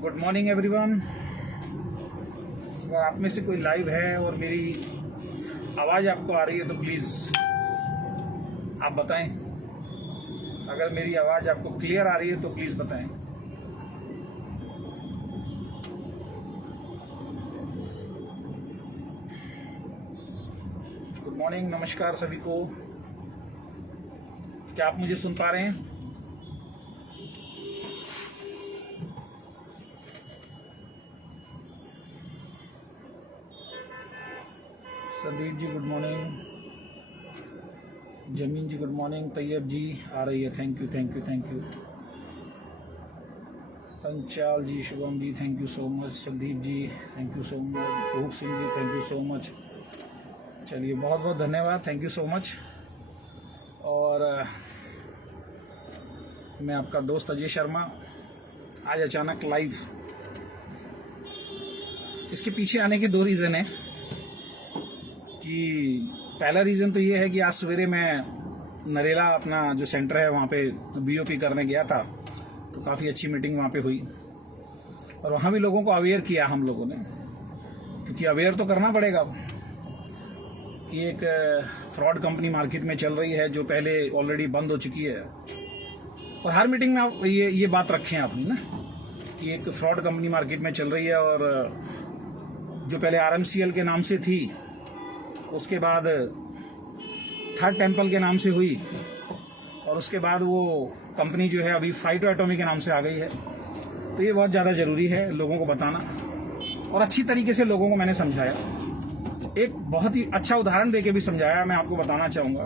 Good morning everyone. अगर आप में से कोई लाइव है और मेरी आवाज़ आपको आ रही है तो प्लीज़ आप बताएं। अगर मेरी आवाज़ आपको क्लियर आ रही है तो प्लीज़ बताएं। गुड मॉर्निंग, नमस्कार सभी को। क्या आप मुझे सुन पा रहे हैं? Sandeep ji good morning, Zameen ji good morning, Tayyab ji आ रही है, thank you thank you thank you. Panchal ji, Shubham ji thank you so much, Sandeep ji thank you so much, Bhoop Singh ji thank you so much. चलिए बहुत बहुत धन्यवाद, थैंक यू सो मच। और मैं आपका दोस्त अजय शर्मा आज अचानक लाइव। इसके पीछे आने के दो रीज़न हैं कि पहला रीज़न तो ये है कि आज सवेरे मैं नरेला अपना जो सेंटर है वहाँ पे बीओपी करने गया था, तो काफ़ी अच्छी मीटिंग वहाँ पे हुई और वहाँ भी लोगों को अवेयर किया हम लोगों ने, क्योंकि अवेयर तो करना पड़ेगा कि एक फ्रॉड कंपनी मार्केट में चल रही है जो पहले ऑलरेडी बंद हो चुकी है। और हर मीटिंग में आप ये बात रखें आपने ना कि एक फ्रॉड कंपनी मार्केट में चल रही है और जो पहले RMCL के नाम से थी, उसके बाद थर्ड टेम्पल के नाम से हुई और उसके बाद वो कंपनी जो है अभी फाइटो एटॉमी के नाम से आ गई है। तो ये बहुत ज़्यादा ज़रूरी है लोगों को बताना और अच्छी तरीके से लोगों को मैंने समझाया। एक बहुत ही अच्छा उदाहरण देके भी समझाया, मैं आपको बताना चाहूँगा।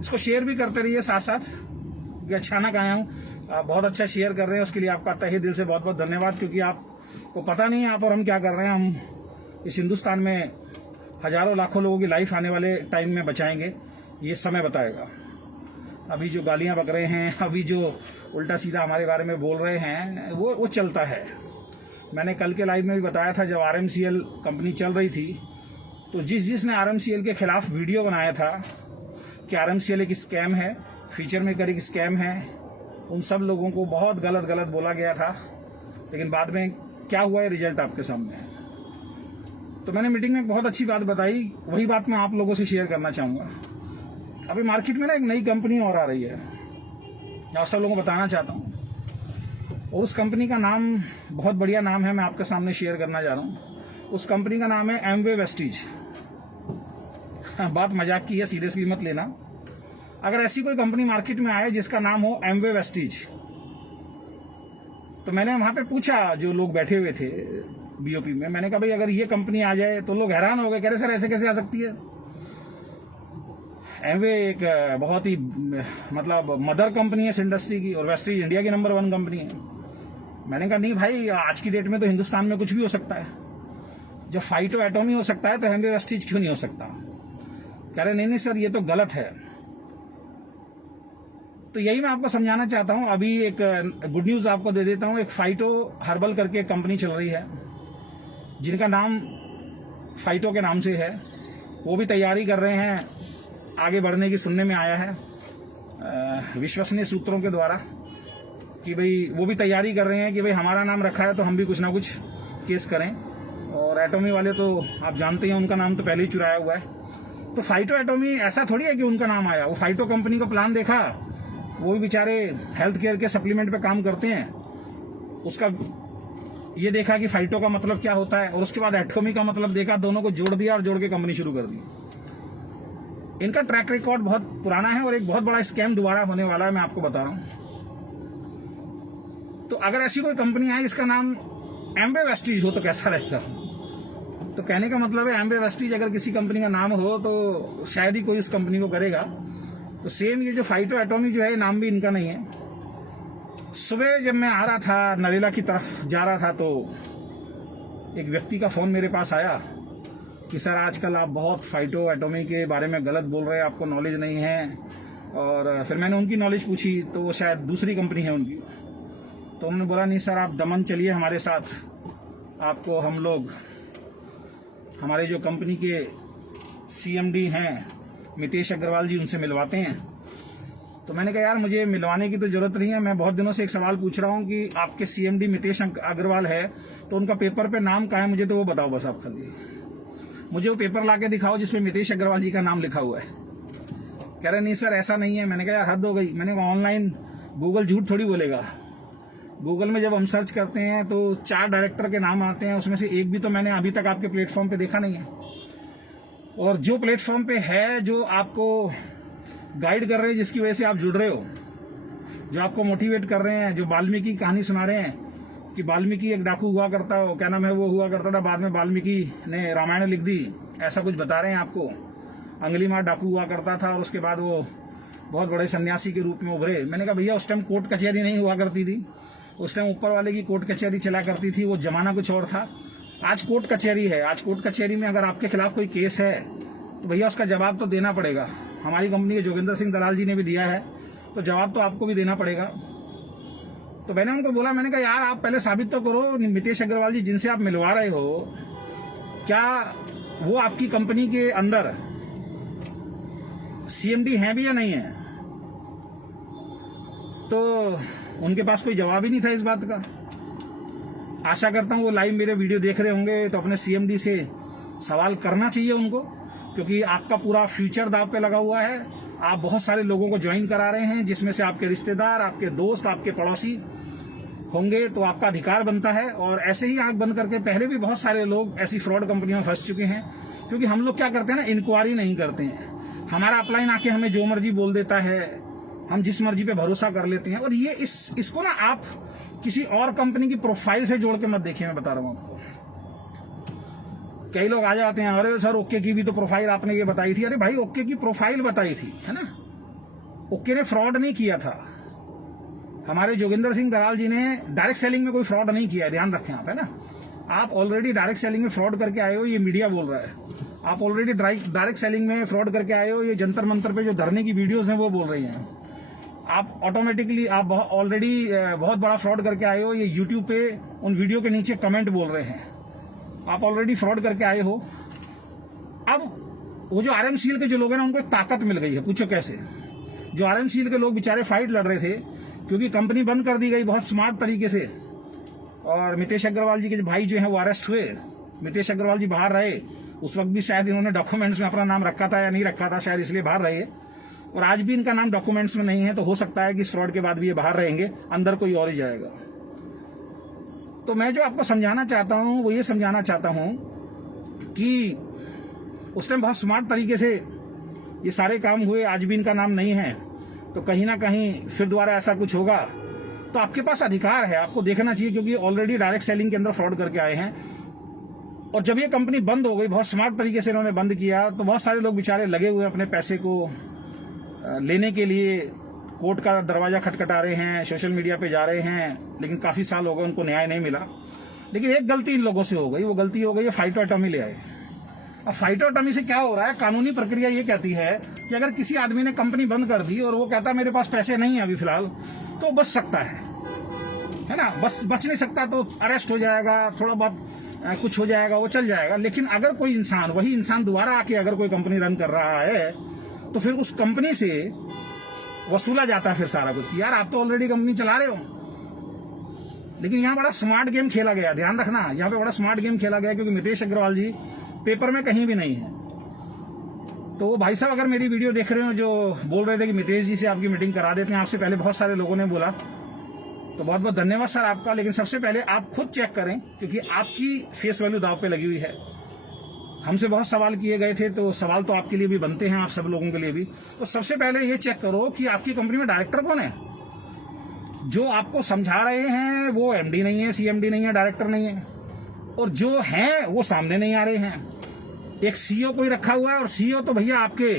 इसको शेयर भी करते रहिए साथ साथ, क्योंकि अचानक आया हूँ, आप बहुत अच्छा शेयर कर रहे हैं, उसके लिए आपका तहे दिल से बहुत बहुत धन्यवाद। क्योंकि आपको पता नहीं है आप और हम क्या कर रहे हैं। हम इस हिंदुस्तान में हज़ारों लाखों लोगों की लाइफ आने वाले टाइम में बचाएंगे, ये समय बताएगा। अभी जो गालियाँ बक रहे हैं, अभी जो उल्टा सीधा हमारे बारे में बोल रहे हैं, वो चलता है। मैंने कल के लाइव में भी बताया था, जब RMCL कंपनी चल रही थी तो जिसने RMCL के खिलाफ वीडियो बनाया था कि RMCL एक स्कैम है, फीचर मेकर एक स्कैम है, उन सब लोगों को बहुत गलत बोला गया था। लेकिन बाद में क्या हुआ है, रिजल्ट आपके सामने है। तो मैंने मीटिंग में बहुत अच्छी बात बताई, वही बात मैं आप लोगों से शेयर करना चाहूँगा। अभी मार्केट में ना एक नई कंपनी और आ रही है, आप सब लोगों को बताना चाहता हूँ। और उस कंपनी का नाम बहुत बढ़िया नाम है, मैं आपके सामने शेयर करना जा रहा हूँ। उस कंपनी का नाम है एमवे वेस्टीज। बात मजाक की है, सीरियसली मत लेना। अगर ऐसी कोई कंपनी मार्केट में आए जिसका नाम हो एमवे वेस्टीज, तो मैंने वहाँ पे पूछा जो लोग बैठे हुए थे बीओपी में, मैंने कहा भाई अगर ये कंपनी आ जाए, तो लोग हैरान हो गए, कह रहे सर ऐसे कैसे आ सकती है। एमवे एक बहुत ही मतलब मदर कंपनी है इस इंडस्ट्री की, और वेस्टीज इंडिया की नंबर 1 कंपनी है। मैंने कहा नहीं भाई, आज की डेट में तो हिंदुस्तान में कुछ भी हो सकता है। जब फाइटो एटॉमी हो सकता है तो एमवे वेस्टीज क्यों नहीं हो सकता। कह रहे नहीं सर ये तो गलत है। तो यही मैं आपको समझाना चाहता हूँ। अभी एक गुड न्यूज़ आपको दे देता हूँ। एक फाइटो हर्बल करके एक कंपनी चल रही है, जिनका नाम फाइटो के नाम से है। वो भी तैयारी कर रहे हैं आगे बढ़ने की, सुनने में आया है विश्वसनीय सूत्रों के द्वारा कि भाई वो भी तैयारी कर रहे हैं कि भाई हमारा नाम रखा है तो हम भी कुछ ना कुछ केस करें। और एटॉमी वाले तो आप जानते हैं, उनका नाम तो पहले ही चुराया हुआ है। तो फाइटो एटॉमी ऐसा थोड़ी है कि उनका नाम आया। वो फाइटो कंपनी का प्लान देखा, वो भी बेचारे हेल्थ केयर के सप्लीमेंट पे काम करते हैं, उसका ये देखा कि फाइटो का मतलब क्या होता है, और उसके बाद एटॉमी का मतलब देखा, दोनों को जोड़ दिया और जोड़ के कंपनी शुरू कर दी। इनका ट्रैक रिकॉर्ड बहुत पुराना है और एक बहुत बड़ा स्कैम दोबारा होने वाला है, मैं आपको बता रहा हूँ। तो अगर ऐसी कोई कंपनी आए जिसका नाम एमवे वेस्टीज हो तो कैसा रहेगा। तो कहने का मतलब है एमवे वेस्टीज अगर किसी कंपनी का नाम हो तो शायद ही कोई इस कंपनी को करेगा। तो सेम ये जो फाइटो एटॉमी जो है, नाम भी इनका नहीं है। सुबह जब मैं आ रहा था, नरेला की तरफ जा रहा था, तो एक व्यक्ति का फ़ोन मेरे पास आया कि सर आजकल आप बहुत फाइटो एटॉमी के बारे में गलत बोल रहे हैं, आपको नॉलेज नहीं है। और फिर मैंने उनकी नॉलेज पूछी तो वो शायद दूसरी कंपनी है उनकी। तो उन्होंने बोला नहीं सर आप दमन चलिए हमारे साथ, आपको हम लोग हमारे जो कंपनी के CMD हैं मितेश अग्रवाल जी, उनसे मिलवाते हैं। तो मैंने कहा यार मुझे मिलवाने की तो जरूरत नहीं है, मैं बहुत दिनों से एक सवाल पूछ रहा हूँ कि आपके CMD मितेश अग्रवाल है तो उनका पेपर पे नाम कहाँ है, मुझे तो वो बताओ बस आप खाली, मुझे वो पेपर ला के दिखाओ जिसमें मितेश अग्रवाल जी का नाम लिखा हुआ है। कह रहे नहीं सर ऐसा नहीं है। मैंने कहा यार हद हो गई। मैंने कहा ऑनलाइन गूगल झूठ थोड़ी बोलेगा। गूगल में जब हम सर्च करते हैं तो 4 डायरेक्टर के नाम आते हैं, उसमें से एक भी तो मैंने अभी तक आपके प्लेटफॉर्म पे देखा नहीं है। और जो प्लेटफॉर्म पे है, जो आपको गाइड कर रहे हैं, जिसकी वजह से आप जुड़ रहे हो, जो आपको मोटिवेट कर रहे हैं, जो वाल्मीकि की कहानी सुना रहे हैं कि वाल्मीकि एक डाकू हुआ करता हो, क्या नाम है वो हुआ करता था, बाद में वाल्मीकि ने रामायण लिख दी, ऐसा कुछ बता रहे हैं आपको। अंगुलीमाल डाकू हुआ करता था और उसके बाद वो बहुत बड़े सन्यासी के रूप में उभरे। मैंने कहा भैया उस टाइम कोर्ट कचहरी नहीं हुआ करती थी, उस टाइम ऊपर वाले की कोर्ट कचहरी चला करती थी, वो जमाना कुछ और था। आज कोर्ट कचहरी है, आज कोर्ट कचहरी में अगर आपके खिलाफ कोई केस है तो भैया उसका जवाब तो देना पड़ेगा। हमारी कंपनी के जोगिंदर सिंह दलाल जी ने भी दिया है, तो जवाब तो आपको भी देना पड़ेगा। तो मैंने उनको बोला, मैंने कहा यार आप पहले साबित तो करो, मितेश अग्रवाल जी जिनसे आप मिलवा रहे हो, क्या वो आपकी कंपनी के अंदर CMD हैं भी या नहीं है? तो उनके पास कोई जवाब ही नहीं था इस बात का। आशा करता हूँ वो लाइव मेरे वीडियो देख रहे होंगे, तो अपने CMD से सवाल करना चाहिए उनको, क्योंकि आपका पूरा फ्यूचर दांव पे लगा हुआ है। आप बहुत सारे लोगों को ज्वाइन करा रहे हैं, जिसमें से आपके रिश्तेदार, आपके दोस्त, आपके पड़ोसी होंगे, तो आपका अधिकार बनता है। और ऐसे ही आंख बंद करके पहले भी बहुत सारे लोग ऐसी फ्रॉड कंपनियों में फंस चुके हैं, क्योंकि हम लोग क्या करते हैं ना, इंक्वायरी नहीं करते हैं। हमारा अपलाइन आके हमें जो मर्जी बोल देता है, हम जिस मर्जी पे भरोसा कर लेते हैं। और ये इसको ना आप किसी और कंपनी की प्रोफाइल से जोड़ के मत देखिए, मैं बता रहा हूँ आपको। कई लोग आ जाते हैं, अरे सर ओके की भी तो प्रोफाइल आपने ये बताई थी। अरे भाई ओके की प्रोफाइल बताई थी, है ना, ओके ने फ्रॉड नहीं किया था। हमारे जोगिंदर सिंह दलाल जी ने डायरेक्ट सेलिंग में कोई फ्रॉड नहीं किया है, ध्यान रखें आप, है ना। आप ऑलरेडी डायरेक्ट सेलिंग में फ्रॉड करके आए हो, ये मीडिया बोल रहा है। आप ऑलरेडी डायरेक्ट सेलिंग में फ्रॉड करके आए हो, ये जंतर मंतर पे जो धरने की वीडियोस हैं वो बोल रही हैं। आप ऑटोमेटिकली आप ऑलरेडी बहुत बड़ा फ्रॉड करके आए हो, ये यूट्यूब पे उन वीडियो के नीचे कमेंट बोल रहे हैं। आप ऑलरेडी फ्रॉड करके आए हो। अब वो जो RMCL के जो लोग हैं ना, उनको एक ताकत मिल गई है, पूछो कैसे। जो RMCL के लोग बेचारे फाइट लड़ रहे थे, क्योंकि कंपनी बंद कर दी गई बहुत स्मार्ट तरीके से, और मितेश अग्रवाल जी के भाई जो हैं वो अरेस्ट हुए। मितेश अग्रवाल जी बाहर रहे, उस वक्त भी शायद इन्होंने डॉक्यूमेंट्स में अपना नाम रखा था या नहीं रखा था, शायद इसलिए बाहर रहे। और आज भी इनका नाम डॉक्यूमेंट्स में नहीं है, तो हो सकता है कि इस फ्रॉड के बाद भी ये बाहर रहेंगे, अंदर कोई और ही जाएगा। तो मैं जो आपको समझाना चाहता हूँ वो ये समझाना चाहता हूँ कि उस टाइम बहुत स्मार्ट तरीके से ये सारे काम हुए, आज भी इनका नाम नहीं है। तो कहीं ना कहीं फिर दोबारा ऐसा कुछ होगा तो आपके पास अधिकार है, आपको देखना चाहिए, क्योंकि ऑलरेडी डायरेक्ट सेलिंग के अंदर फ्रॉड करके आए हैं। और जब ये कंपनी बंद हो गई, बहुत स्मार्ट तरीके से इन्होंने बंद किया, तो बहुत सारे लोग बेचारे लगे हुए अपने पैसे को लेने के लिए, कोर्ट का दरवाजा खटखटा रहे हैं, सोशल मीडिया पे जा रहे हैं, लेकिन काफ़ी साल हो गए उनको न्याय नहीं मिला। लेकिन एक गलती इन लोगों से हो गई, वो गलती हो गई है फाइटोटॉमी ले आए। अब फाइटोटॉमी से क्या हो रहा है, कानूनी प्रक्रिया ये कहती है कि अगर किसी आदमी ने कंपनी बंद कर दी और वो कहता है मेरे पास पैसे नहीं है अभी फिलहाल, तो बच सकता है ना। बस बच नहीं सकता तो अरेस्ट हो जाएगा, थोड़ा बहुत कुछ हो जाएगा, वो चल जाएगा। लेकिन अगर कोई इंसान, वही इंसान दोबारा आके अगर कोई कंपनी रन कर रहा है, तो फिर उस कंपनी से वसूला जाता है फिर सारा कुछ। यार आप तो ऑलरेडी कंपनी चला रहे हो। लेकिन यहाँ बड़ा स्मार्ट गेम खेला गया, ध्यान रखना, यहाँ पे बड़ा स्मार्ट गेम खेला गया, क्योंकि मितेश अग्रवाल जी पेपर में कहीं भी नहीं है। तो भाई साहब अगर मेरी वीडियो देख रहे हो, जो बोल रहे थे कि मितेश जी से आपकी मीटिंग करा देते हैं, आपसे पहले बहुत सारे लोगों ने बोला, तो बहुत बहुत धन्यवाद सर आपका। लेकिन सबसे पहले आप खुद चेक करें, क्योंकि आपकी फेस वैल्यू दांव पे लगी हुई है। हमसे बहुत सवाल किए गए थे, तो सवाल तो आपके लिए भी बनते हैं, आप सब लोगों के लिए भी। तो सबसे पहले ये चेक करो कि आपकी कंपनी में डायरेक्टर कौन है। जो आपको समझा रहे हैं वो MD नहीं है, CMD नहीं है, डायरेक्टर नहीं है, और जो हैं वो सामने नहीं आ रहे हैं। एक CEO कोई रखा हुआ है, और CEO तो भैया आपके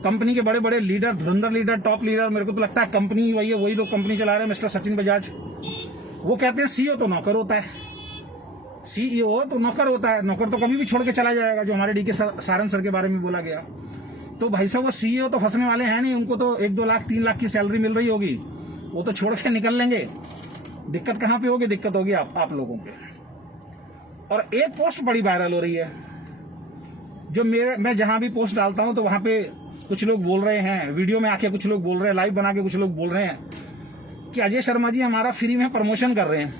कंपनी के बड़े बड़े लीडर, धुरंधर लीडर, टॉप लीडर, मेरे को तो लगता है कंपनी वही लोग कंपनी चला रहे हैं, मिस्टर सचिन बजाज। वो कहते हैं CEO तो नौकर होता है, CEO तो नौकर होता है, नौकर तो कभी भी छोड़ के चला जाएगा, जो हमारे DK सारन सर के बारे में बोला गया। तो भाई साहब वो CEO तो फंसने वाले हैं नहीं, उनको तो 1-2 लाख 3 लाख की सैलरी मिल रही होगी, वो तो छोड़ के निकल लेंगे। दिक्कत कहाँ पे होगी, दिक्कत होगी आप लोगों पे। और एक पोस्ट बड़ी वायरल हो रही है, जो मैं जहां भी पोस्ट डालता हूं तो वहां पे कुछ लोग बोल रहे हैं, वीडियो में आके कुछ लोग बोल रहे हैं, लाइव बना के कुछ लोग बोल रहे हैं कि अजय शर्मा जी हमारा फ्री में प्रमोशन कर रहे हैं,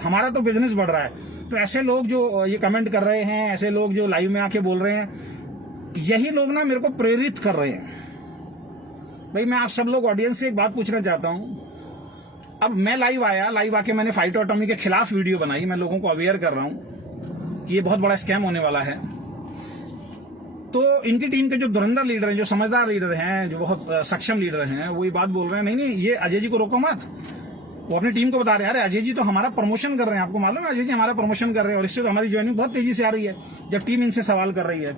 हमारा तो बिजनेस बढ़ रहा है। तो ऐसे लोग जो ये कमेंट कर रहे हैं, ऐसे लोग जो लाइव में आके बोल रहे हैं, यही लोग ना मेरे को प्रेरित कर रहे हैं। भाई मैं आप सब लोग ऑडियंस से एक बात पूछना चाहता हूं। अब मैं लाइव आके मैंने फाइटो एटॉमी के खिलाफ वीडियो बनाई, मैं लोगों को अवेयर कर रहा हूं कि ये बहुत बड़ा स्कैम होने वाला है। तो इनकी टीम के जो धुरंधर लीडर हैं, जो समझदार लीडर हैं, जो बहुत सक्षम लीडर हैं, वो ये बात बोल रहे हैं, नहीं ये अजय जी को रोको मत। वो अपनी टीम को बता रहे हैं, अरे अजय जी तो हमारा प्रमोशन कर रहे हैं, आपको मालूम है अजय जी हमारा प्रमोशन कर रहे हैं, और इससे तो हमारी ज्वाइनिंग बहुत तेजी से आ रही है जब टीम इनसे सवाल कर रही है।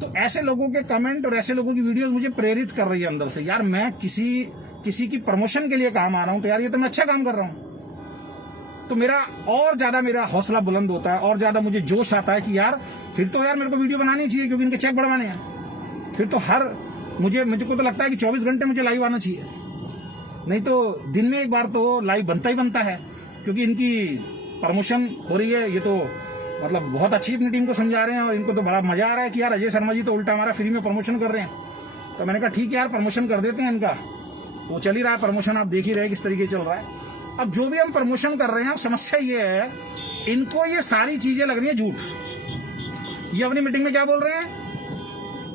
तो ऐसे लोगों के कमेंट और ऐसे लोगों की वीडियोस मुझे प्रेरित कर रही है अंदर से, यार मैं किसी की प्रमोशन के लिए काम आ रहा हूं, तो यार ये तो मैं अच्छा काम कर रहा हूं। तो मेरा हौसला बुलंद होता है, और ज्यादा मुझे जोश आता है कि यार फिर तो यार मेरे को वीडियो बनानी चाहिए, क्योंकि इनके चेक बढ़वाने हैं। फिर तो मुझे तो लगता है कि 24 घंटे मुझे लाइव आना चाहिए, नहीं तो दिन में एक बार तो लाइव बनता ही बनता है, क्योंकि इनकी प्रमोशन हो रही है। ये तो मतलब बहुत अच्छी अपनी टीम को समझा रहे हैं, और इनको तो बड़ा मजा आ रहा है कि यार अजय शर्मा जी तो उल्टा हमारा फ्री में प्रमोशन कर रहे हैं। तो मैंने कहा ठीक है यार, प्रमोशन कर देते हैं इनका। वो चल ही रहा है प्रमोशन, आप देख ही रहे किस तरीके चल रहा है। अब जो भी हम प्रमोशन कर रहे हैं, समस्या ये है, इनको ये सारी चीजें लग रही है झूठ। ये अपनी मीटिंग में क्या बोल रहे हैं,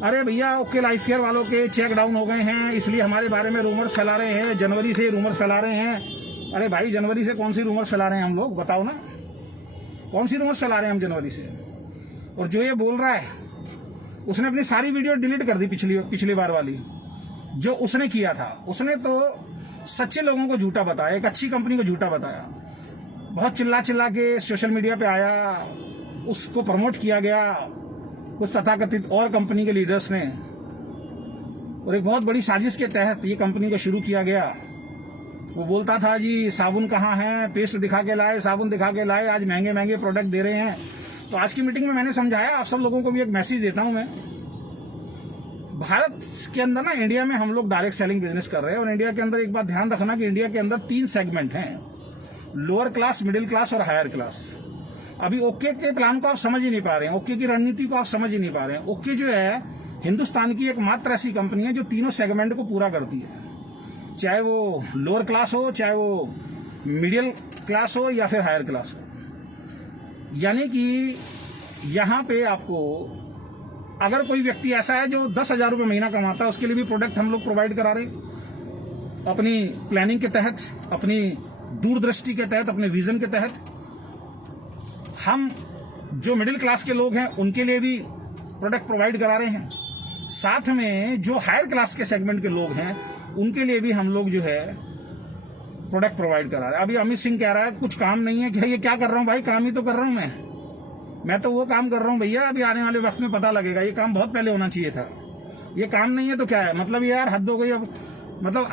अरे भैया ओके लाइफ केयर वालों के चेक डाउन हो गए हैं, इसलिए हमारे बारे में रूमर्स फैला रहे हैं, जनवरी से रूमर्स फैला रहे हैं। अरे भाई जनवरी से कौन सी रूमर्स फैला रहे हैं हम लोग, बताओ ना, कौन सी रूमर्स फैला रहे हैं हम जनवरी से। और जो ये बोल रहा है, उसने अपनी सारी वीडियो डिलीट कर दी पिछली बार वाली जो उसने किया था। उसने तो सच्चे लोगों को झूठा बताया, एक अच्छी कंपनी को झूठा बताया, बहुत चिल्ला के सोशल मीडिया पे आया, उसको प्रमोट किया गया कुछ तथाकथित और कंपनी के लीडर्स ने, और एक बहुत बड़ी साजिश के तहत ये कंपनी को शुरू किया गया। वो बोलता था जी साबुन कहाँ है, पेस्ट दिखा के लाए, साबुन दिखा के लाए, आज महंगे प्रोडक्ट दे रहे हैं। तो आज की मीटिंग में मैंने समझाया, आप सब लोगों को भी एक मैसेज देता हूं मैं। भारत के अंदर ना, इंडिया में हम लोग डायरेक्ट सेलिंग बिजनेस कर रहे हैं, और इंडिया के अंदर एक बात ध्यान रखना कि इंडिया के अंदर 3 सेगमेंट हैं, लोअर क्लास, मिडिल क्लास और हायर क्लास। अभी ओके के प्लान को आप समझ ही नहीं पा रहे हैं, ओके की रणनीति को आप समझ ही नहीं पा रहे हैं। ओके जो है हिंदुस्तान की एकमात्र ऐसी कंपनी है जो तीनों सेगमेंट को पूरा करती है, चाहे वो लोअर क्लास हो, चाहे वो मिडिल क्लास हो, या फिर हायर क्लास हो। यानी कि यहाँ पे आपको अगर कोई व्यक्ति ऐसा है जो 10,000 रुपये महीना कमाता है, उसके लिए भी प्रोडक्ट हम लोग प्रोवाइड करा रहे हैं अपनी प्लानिंग के तहत, अपनी दूरदृष्टि के तहत, अपने विजन के तहत। हम जो मिडिल क्लास के लोग हैं उनके लिए भी प्रोडक्ट प्रोवाइड करा रहे हैं, साथ में जो हायर क्लास के सेगमेंट के लोग हैं उनके लिए भी हम लोग जो है प्रोडक्ट प्रोवाइड करा रहे हैं। अभी अमित सिंह कह रहा है कुछ काम नहीं है, क्या ये क्या कर रहा हूँ भाई, काम ही तो कर रहा हूँ मैं तो वो काम कर रहा हूँ भैया, अभी आने वाले वक्त में पता लगेगा, ये काम बहुत पहले होना चाहिए था, ये काम नहीं है तो क्या है, मतलब ये यार हद हो गई। अब मतलब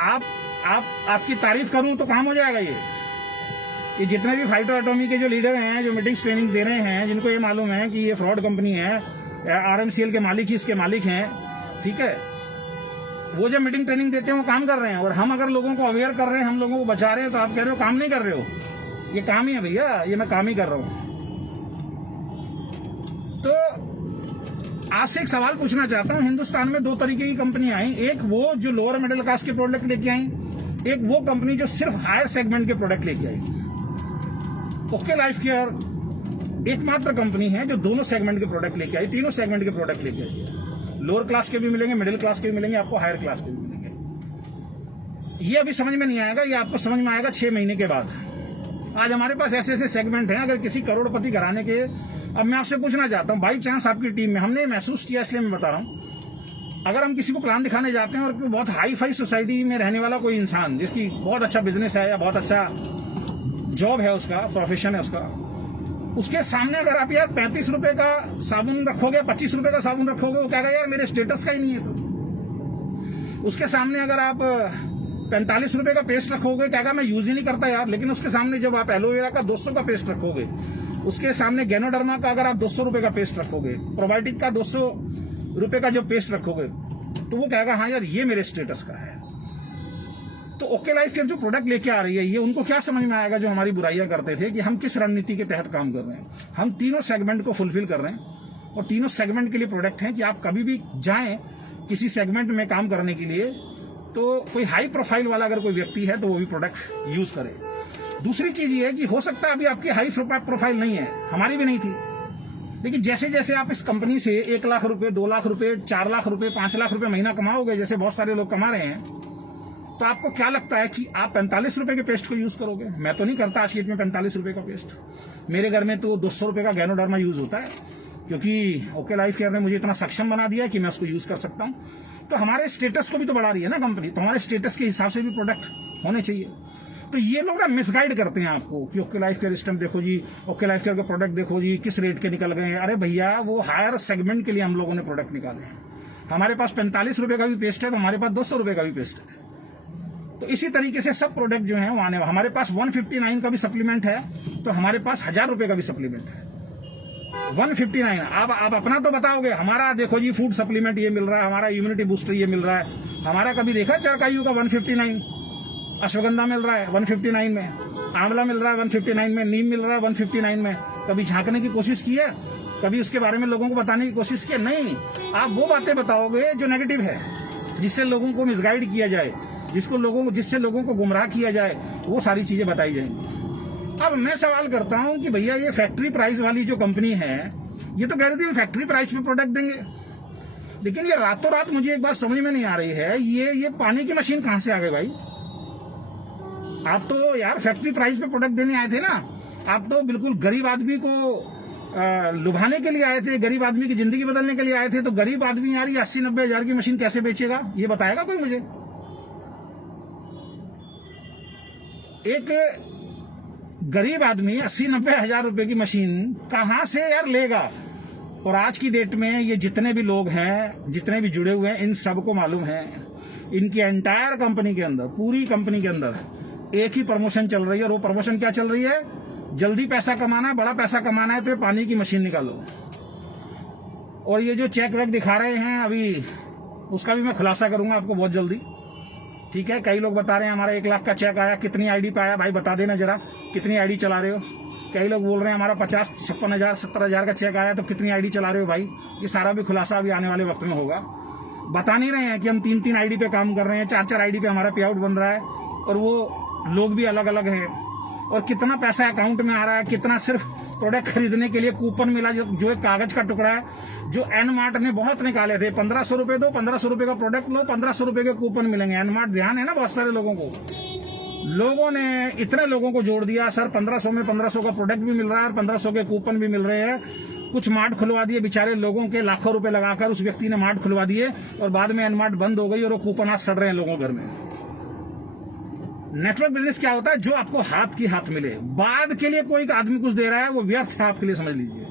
आपकी तारीफ करूं तो काम हो जाएगा। ये जितने भी फाइटो एटॉमी के जो लीडर हैं, जो मीटिंग्स ट्रेनिंग दे रहे हैं, जिनको ये मालूम है कि ये फ्रॉड कंपनी है, RMCL के मालिक ही इसके मालिक हैं, ठीक है, वो जब मीटिंग ट्रेनिंग देते हैं वो काम कर रहे हैं। और हम अगर लोगों को अवेयर कर रहे हैं, हम लोगों को बचा रहे हैं, तो आप कह रहे हो काम नहीं कर रहे हो। ये काम ही है भैया, ये मैं काम ही कर रहा हूं। तो आपसे एक सवाल पूछना चाहता हूं, हिंदुस्तान में 2 तरीके की कंपनियां आई, एक वो जो लोअर मिडिल क्लास के प्रोडक्ट लेके आई, एक वो कंपनी जो सिर्फ हायर सेगमेंट के प्रोडक्ट लेके आई। ओके लाइफ केयर एकमात्र कंपनी है जो दोनों सेगमेंट के प्रोडक्ट लेके आई, तीनों सेगमेंट के प्रोडक्ट लेके आई है। लोअर क्लास के भी मिलेंगे, मिडिल क्लास के भी मिलेंगे, आपको हायर क्लास के भी मिलेंगे। ये अभी समझ में नहीं आएगा, ये आपको समझ में आएगा 6 महीने के बाद। आज हमारे पास ऐसे सेगमेंट हैं, अगर किसी करोड़पति घराने के, अब मैं आपसे पूछना चाहता हूं, बाई चांस आपकी टीम में, हमने महसूस किया इसलिए मैं बता रहा हूं, अगर हम किसी को प्लान दिखाने जाते हैं और कोई बहुत हाई फाई सोसाइटी में रहने वाला कोई इंसान, जिसकी बहुत अच्छा बिजनेस है या बहुत अच्छा जॉब है, उसका प्रोफेशन है, उसके सामने अगर आप यार 35 रुपए का साबुन रखोगे, 25 रुपए का साबुन रखोगे, वो कहेगा यार मेरे स्टेटस का ही नहीं है। तो उसके सामने अगर आप 45 रुपए का पेस्ट रखोगे, कहेगा मैं यूज ही नहीं करता यार। लेकिन उसके सामने जब आप एलोवेरा का 200 का पेस्ट रखोगे, उसके सामने गैनोडर्मा का अगर आप 200 रुपए का पेस्ट रखोगे, प्रोबायोटिक का 200 रुपए का जो पेस्ट रखोगे, तो वो कहेगा हाँ यार ये मेरे स्टेटस का है। तो ओके लाइफ केयर जो प्रोडक्ट लेके आ रही है, ये उनको क्या समझ में आएगा जो हमारी बुराइयां करते थे, कि हम किस रणनीति के तहत काम कर रहे हैं। हम तीनों सेगमेंट को फुलफिल कर रहे हैं, और तीनों सेगमेंट के लिए प्रोडक्ट हैं कि आप कभी भी जाएं किसी सेगमेंट में काम करने के लिए तो कोई हाई प्रोफाइल वाला अगर कोई व्यक्ति है तो वो भी प्रोडक्ट यूज करे। दूसरी चीज ये है कि हो सकता है अभी आपकी हाई प्रोफाइल नहीं है, हमारी भी नहीं थी, लेकिन जैसे जैसे आप इस कंपनी से 1 लाख रुपए, 2 लाख रुपए, 4 लाख रुपए, 5 लाख रुपए महीना कमाओगे, जैसे बहुत सारे लोग कमा रहे हैं, तो आपको क्या लगता है कि आप 45 रुपए के पेस्ट को यूज करोगे? मैं तो नहीं करता आज की डेट में 45 रुपए का पेस्ट। मेरे घर में तो 200 रुपए का गैनोडर्मा यूज होता है, क्योंकि ओके लाइफ केयर ने मुझे इतना सक्षम बना दिया कि मैं उसको यूज कर सकता हूं। तो हमारे स्टेटस को भी तो बढ़ा रही है ना कंपनी, तो हमारे स्टेटस के हिसाब से भी प्रोडक्ट होने चाहिए। तो ये लोग ना मिसगाइड करते हैं आपको कि ओके लाइफ केयर सिस्टम देखो जी, ओके लाइफ केयर के प्रोडक्ट देखो जी, किस रेट के निकल गए हैं। अरे भैया, वो हायर सेगमेंट के लिए हम लोगों ने प्रोडक्ट निकाले हैं। हमारे पास 45 रुपए का भी पेस्ट है तो हमारे पास 200 रुपए का भी पेस्ट है। तो इसी तरीके से सब प्रोडक्ट जो है वो आने, हमारे पास 159 का भी सप्लीमेंट है तो हमारे पास 1000 रुपए का भी सप्लीमेंट है। 159। आप अपना तो बताओगे, हमारा देखो जी फूड सप्लीमेंट ये मिल रहा है, हमारा इम्यूनिटी बूस्टर ये मिल रहा है। हमारा कभी देखा चरकायु का 159, अश्वगंधा मिल रहा है 159 में, आंवला मिल रहा है 159 में, नीम मिल रहा है 159 में। कभी झांकने की कोशिश की है? कभी उसके बारे में लोगों को बताने की कोशिश की? नहीं। आप वो बातें बताओगे जो नेगेटिव है, जिससे लोगों को मिसगाइड किया जाए, जिससे लोगों को गुमराह किया जाए, वो सारी चीजें बताई जाएंगी। अब मैं सवाल करता हूं कि भैया ये फैक्ट्री प्राइस वाली जो कंपनी है, ये तो कह रही थी हम फैक्ट्री प्राइस पे प्रोडक्ट देंगे, लेकिन ये रातों रात मुझे एक बात समझ में नहीं आ रही है, ये पानी की मशीन कहां से आ गई भाई? आप तो यार फैक्ट्री प्राइस पे प्रोडक्ट देने आए थे ना, आप तो बिल्कुल गरीब आदमी को लुभाने के लिए आए थे, गरीब आदमी की जिंदगी बदलने के लिए आए थे। तो गरीब आदमी यार ये 80-90 हजार की मशीन कैसे बेचेगा? ये बताएगा कोई मुझे? एक गरीब आदमी 80-90 हजार रुपए की मशीन कहां से यार लेगा? और आज की डेट में ये जितने भी लोग हैं, जितने भी जुड़े हुए हैं, इन सबको मालूम है, इनकी एंटायर कंपनी के अंदर, पूरी कंपनी के अंदर एक ही प्रमोशन चल रही है। और वो प्रमोशन क्या चल रही है? जल्दी पैसा कमाना है, बड़ा पैसा कमाना है तो पानी की मशीन निकालो। और ये जो चेक वेक दिखा रहे हैं अभी, उसका भी मैं खुलासा करूंगा आपको बहुत जल्दी, ठीक है? कई लोग बता रहे हैं हमारा 1 लाख का चेक आया, कितनी आईडी पे आया? भाई बता देना जरा, कितनी आईडी चला रहे हो? कई लोग बोल रहे हैं हमारा 50, 56 हजार, 70 हजार का चेक आया, तो कितनी आईडी चला रहे हो भाई? ये सारा भी खुलासा अभी आने वाले वक्त में होगा। बता नहीं रहे हैं कि हम 3-3 आईडी पे काम कर रहे हैं, 4-4 आईडी पे हमारा पे आउट बन रहा है, और वो लोग भी अलग अलग हैं। और कितना पैसा अकाउंट में आ रहा है, कितना सिर्फ प्रोडक्ट खरीदने के लिए कूपन मिला, जो एक कागज का टुकड़ा है, जो एन मार्ट ने बहुत निकाले थे। 1500 रुपए दो, 1500 रुपए का प्रोडक्ट लो, 1500 रुपए के कूपन मिलेंगे। एन मार्ट ध्यान है ना बहुत सारे लोगों को। लोगों ने इतने लोगों को जोड़ दिया, सर 1500 में 1500 का प्रोडक्ट भी मिल रहा है और 1500 के कूपन भी मिल रहे हैं। कुछ मार्ट खुलवा दिए बेचारे लोगों के, लाखों रुपए लगाकर उस व्यक्ति ने मार्ट खुलवा दिए, और बाद में एन मार्ट बंद हो गई और वो कूपन आज सड़ रहे हैं लोगों घर में। नेटवर्क बिजनेस क्या होता है? जो आपको हाथ की हाथ मिले। बाद के लिए कोई आदमी कुछ दे रहा है वो व्यर्थ है आपके लिए, समझ लीजिए।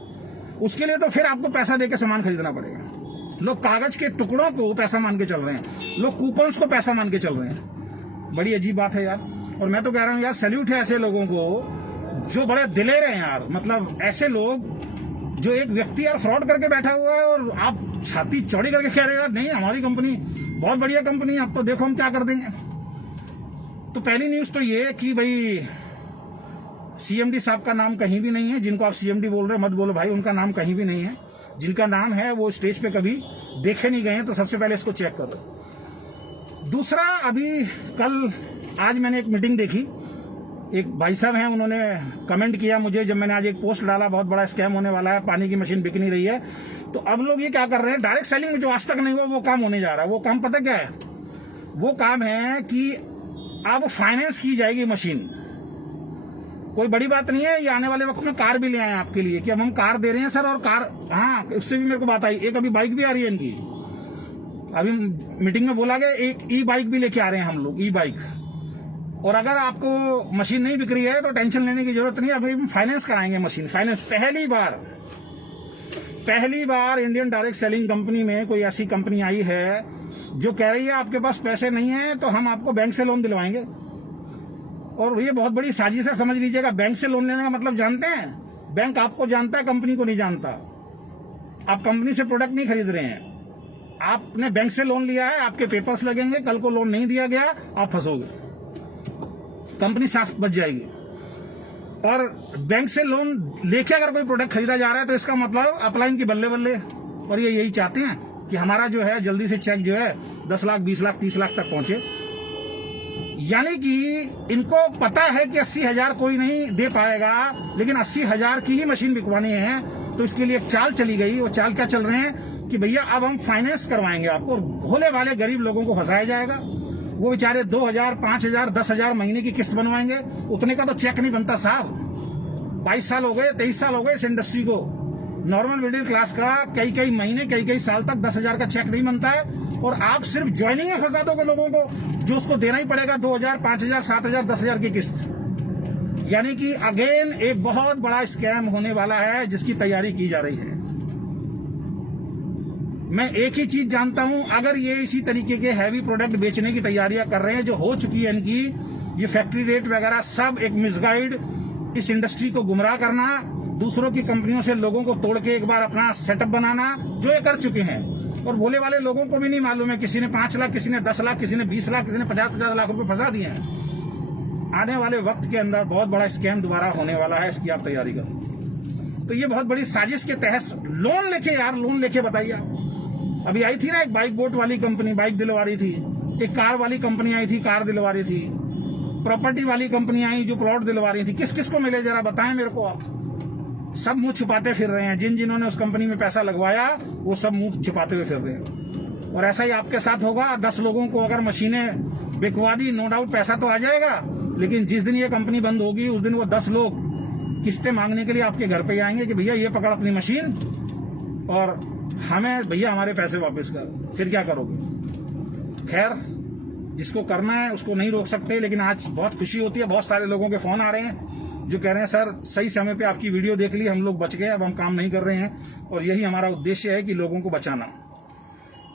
उसके लिए तो फिर आपको पैसा देकर सामान खरीदना पड़ेगा। लोग कागज के टुकड़ों को पैसा मान के चल रहे हैं, लोग कूपन्स को पैसा मान के चल रहे हैं। बड़ी अजीब बात है यार। और मैं तो कह रहा हूं यार, सैल्यूट है ऐसे लोगों को जो बड़े दिलेर हैं यार। मतलब ऐसे लोग, जो एक व्यक्ति यार फ्रॉड करके बैठा हुआ है और आप छाती चौड़ी करके कह रहे हो यार नहीं हमारी कंपनी बहुत बढ़िया कंपनी है, अब तो देखो हम क्या कर देंगे। तो पहली न्यूज तो ये कि भाई सीएमडी साहब का नाम कहीं भी नहीं है। जिनको आप सीएमडी बोल रहे हो मत बोलो भाई, उनका नाम कहीं भी नहीं है। जिनका नाम है वो स्टेज पे कभी देखे नहीं गए हैं, तो सबसे पहले इसको चेक करो। दूसरा, अभी कल आज मैंने एक मीटिंग देखी, एक भाई साहब हैं, उन्होंने कमेंट किया मुझे जब मैंने आज एक पोस्ट डाला, बहुत बड़ा स्कैम होने वाला है, पानी की मशीन बिक नहीं रही है। तो अब लोग ये क्या कर रहे हैं, डायरेक्ट सेलिंग में जो आज तक नहीं हुआ वो काम होने जा रहा है। वो काम पता क्या है? वो काम है कि अब फाइनेंस की जाएगी मशीन। कोई बड़ी बात नहीं है, ये आने वाले वक्त में कार भी ले आए आपके लिए कि अब हम कार दे रहे हैं सर। और कार, हाँ उससे भी मेरे को बात आई, एक अभी बाइक भी आ रही है इनकी। अभी मीटिंग में बोला गया एक ई बाइक भी लेके आ रहे हैं हम लोग, ई बाइक। और अगर आपको मशीन नहीं बिक रही है तो टेंशन लेने की जरूरत नहीं है, अभी हम फाइनेंस कराएंगे मशीन। फाइनेंस पहली बार इंडियन डायरेक्ट सेलिंग कंपनी में कोई ऐसी कंपनी आई है जो कह रही है आपके पास पैसे नहीं है तो हम आपको बैंक से लोन दिलवाएंगे। और ये बहुत बड़ी साजिश है, समझ लीजिएगा। बैंक से लोन लेने का मतलब जानते हैं? बैंक आपको जानता है, कंपनी को नहीं जानता। आप कंपनी से प्रोडक्ट नहीं खरीद रहे हैं, आपने बैंक से लोन लिया है, आपके पेपर्स लगेंगे, कल को लोन नहीं दिया गया आप फंसोगे, कंपनी साफ बच जाएगी। और बैंक से लोन लेके अगर कोई प्रोडक्ट खरीदा जा रहा है तो इसका मतलब अपलाइन की बल्ले बल्ले, और ये यही चाहते हैं कि हमारा जो है जल्दी से चेक जो है 10 लाख 20 लाख 30 लाख तक पहुंचे। यानी कि इनको पता है कि 80,000 कोई नहीं दे पाएगा, लेकिन 80,000 की ही मशीन बिकवानी है। तो इसके लिए एक चाल चली गई। वो चाल क्या चल रहे हैं कि भैया अब हम फाइनेंस करवाएंगे आपको, और भोले वाले गरीब लोगों को फंसाया जाएगा। वो बेचारे 2,000 5,000 10,000 महीने की किस्त बनवाएंगे, उतने का तो चेक नहीं बनता साहब। 22 साल हो गए 23 साल हो गए इस इंडस्ट्री को। नॉर्मल मिडिल क्लास का कई महीने कई साल तक 10,000 का चेक नहीं बनता है, और आप सिर्फ ज्वाइनिंग में फंसा दोगे लोगों को, जो उसको देना ही पड़ेगा 2,000 5,000 7,000 10,000 की किस्त। यानी कि अगेन एक बहुत बड़ा स्कैम होने वाला है जिसकी तैयारी की जा रही है। मैं एक ही चीज जानता हूं, अगर ये इसी तरीके के हैवी प्रोडक्ट बेचने की तैयारियां कर रहे हैं जो हो चुकी है इनकी, ये फैक्ट्री रेट वगैरह सब एक मिसगाइड, इस इंडस्ट्री को गुमराह करना, दूसरों की कंपनियों से लोगों को तोड़ के एक बार अपना सेटअप बनाना, जो ये कर चुके हैं। और भोले वाले लोगों को भी नहीं मालूम है, किसी ने 5 लाख, किसी ने 10 लाख, किसी ने 20 लाख, किसी ने 50 लाख रुपए फंसा दिए हैं। आने वाले वक्त के अंदर बहुत बड़ा स्कैम दोबारा होने वाला है, इसकी आप तैयारी करो। तो ये बहुत बड़ी साजिश के तहत लोन लेके, यार लोन लेके बताइए। अभी आई थी ना एक बाइक बोट वाली कंपनी, बाइक दिलवा रही थी। एक कार वाली कंपनी आई थी, कार दिलवा रही थी। प्रॉपर्टी वाली कंपनी आई जो प्लॉट दिलवा रही थी। किस किस को मिले जरा बताएं मेरे को आप। सब मुंह छिपाते फिर रहे हैं, जिन्होंने उस कंपनी में पैसा लगवाया वो सब मुंह छिपाते हुए फिर रहे हैं। और ऐसा ही आपके साथ होगा। 10 लोगों को अगर मशीनें बिकवा दी, नो डाउट पैसा तो आ जाएगा, लेकिन जिस दिन ये कंपनी बंद होगी उस दिन वो 10 लोग किस्तें मांगने के लिए आपके घर पे आएंगे कि भैया ये पकड़ अपनी मशीन और हमें भैया हमारे पैसे वापस कर। फिर क्या करोगे? खैर, जिसको करना है उसको नहीं रोक सकते। लेकिन आज बहुत खुशी होती है, बहुत सारे लोगों के फोन आ रहे हैं जो कह रहे हैं सर सही समय पे आपकी वीडियो देख ली, हम लोग बच गए, अब हम काम नहीं कर रहे हैं। और यही हमारा उद्देश्य है कि लोगों को बचाना।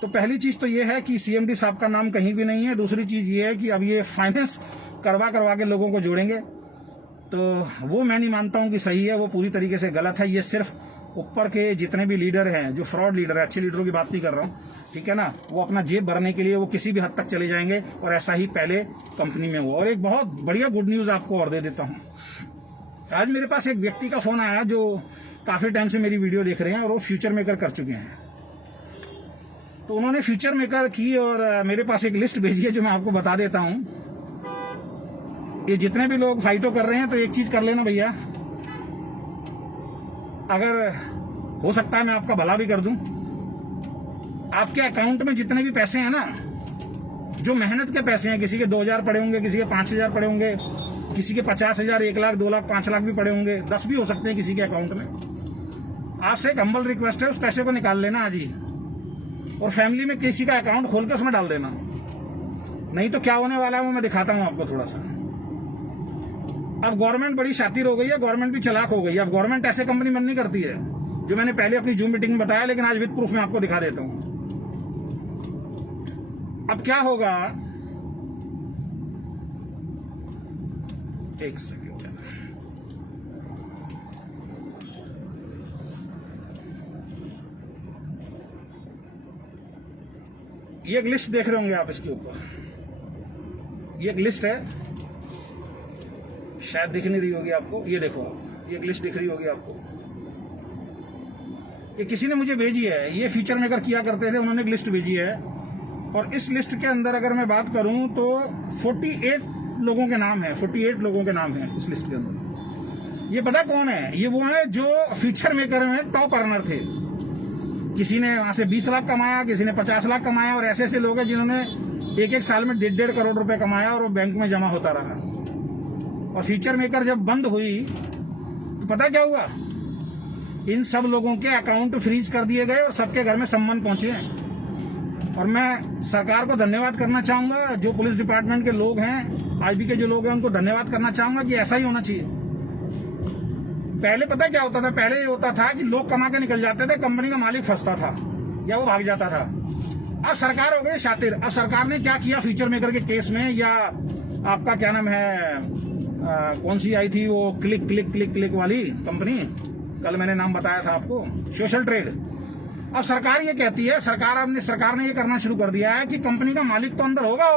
तो पहली चीज तो ये है कि सीएमडी साहब का नाम कहीं भी नहीं है। दूसरी चीज ये है कि अब ये फाइनेंस करवा के लोगों को जोड़ेंगे, तो वो मैं नहीं मानता हूं कि सही है, वो पूरी तरीके से गलत है। ये सिर्फ ऊपर के जितने भी लीडर हैं, जो फ्रॉड लीडर है, अच्छे लीडरों की बात नहीं कर रहा हूँ, ठीक है ना, वो अपना जेब भरने के लिए वो किसी भी हद तक चले जाएंगे। और ऐसा ही पहले कंपनी में हुआ। और एक बहुत बढ़िया गुड न्यूज आपको और दे देता हूँ। आज मेरे पास एक व्यक्ति का फोन आया जो काफी टाइम से मेरी वीडियो देख रहे हैं और वो फ्यूचर मेकर कर चुके हैं। तो उन्होंने फ्यूचर मेकर की और मेरे पास एक लिस्ट भेजी है जो मैं आपको बता देता हूं। ये जितने भी लोग फाइटो कर रहे हैं तो एक चीज कर लेना भैया, अगर हो सकता है मैं आपका भला भी कर दूं। आपके अकाउंट में जितने भी पैसे हैं ना, जो मेहनत के पैसे हैं, किसी के 2,000 पड़े होंगे, किसी के 5,000 पड़े होंगे, किसी के 50,000 1 लाख 2 लाख 5 लाख भी पड़े होंगे, 10 भी हो सकते हैं किसी के अकाउंट में। आपसे एक हम्बल रिक्वेस्ट है, उस पैसे को निकाल लेना आज ही और फैमिली में किसी का अकाउंट खोल कर उसमें डाल देना। नहीं तो क्या होने वाला है वो मैं दिखाता हूं आपको थोड़ा सा। अब गवर्नमेंट बड़ी शातिर हो गई है, गवर्नमेंट भी चालाक हो गई है। अब गवर्नमेंट ऐसे कंपनी बंद नहीं करती है, जो मैंने पहले अपनी जूम मीटिंग में बताया, लेकिन आज विद प्रूफ में आपको दिखा देता हूं। अब क्या होगा, एक सेकेंड, ये एक लिस्ट देख रहे होंगे आप, इसके ऊपर ये एक लिस्ट है, शायद दिख नहीं रही होगी आपको। ये देखो आप, ये एक लिस्ट दिख रही होगी आपको। ये किसी ने मुझे भेजी है, ये फीचर मेकर किया करते थे, उन्होंने एक लिस्ट भेजी है। और इस लिस्ट के अंदर अगर मैं बात करूं तो 48 लोगों के नाम है, 48 लोगों के नाम है इस लिस्ट के अंदर। ये पता कौन है? ये वो है जो फीचर मेकर में टॉप अर्नर थे। किसी ने वहां से 20 लाख कमाया, किसी ने 50 लाख कमाया, और ऐसे ऐसे लोग हैं जिन्होंने एक साल में 1.5 करोड़ रुपए कमाया और वो बैंक में जमा होता रहा। और फीचर मेकर जब बंद हुई तो पता क्या हुआ? इन सब लोगों के अकाउंट फ्रीज कर दिए गए और सबके घर में सम्मन पहुंचे हैं। और मैं सरकार को धन्यवाद करना चाहूंगा, जो पुलिस डिपार्टमेंट के लोग हैं, आईबी के जो लोग हैं, उनको धन्यवाद करना चाहूंगा कि ऐसा ही होना चाहिए। पहले पता क्या होता था? पहले ये होता था कि लोग कमा के निकल जाते थे, कंपनी का मालिक फंसता था या वो भाग जाता था। अब सरकार हो गई शातिर। अब सरकार ने क्या किया फीचर मेकर के केस में, या आपका क्या नाम है, कौन सी आई थी वो क्लिक वाली कंपनी, कल मैंने नाम बताया था आपको, सोशल ट्रेड। अब सरकार ये कहती है, सरकार ने ये करना शुरू कर दिया है कि कंपनी का मालिक तो अंदर होगा,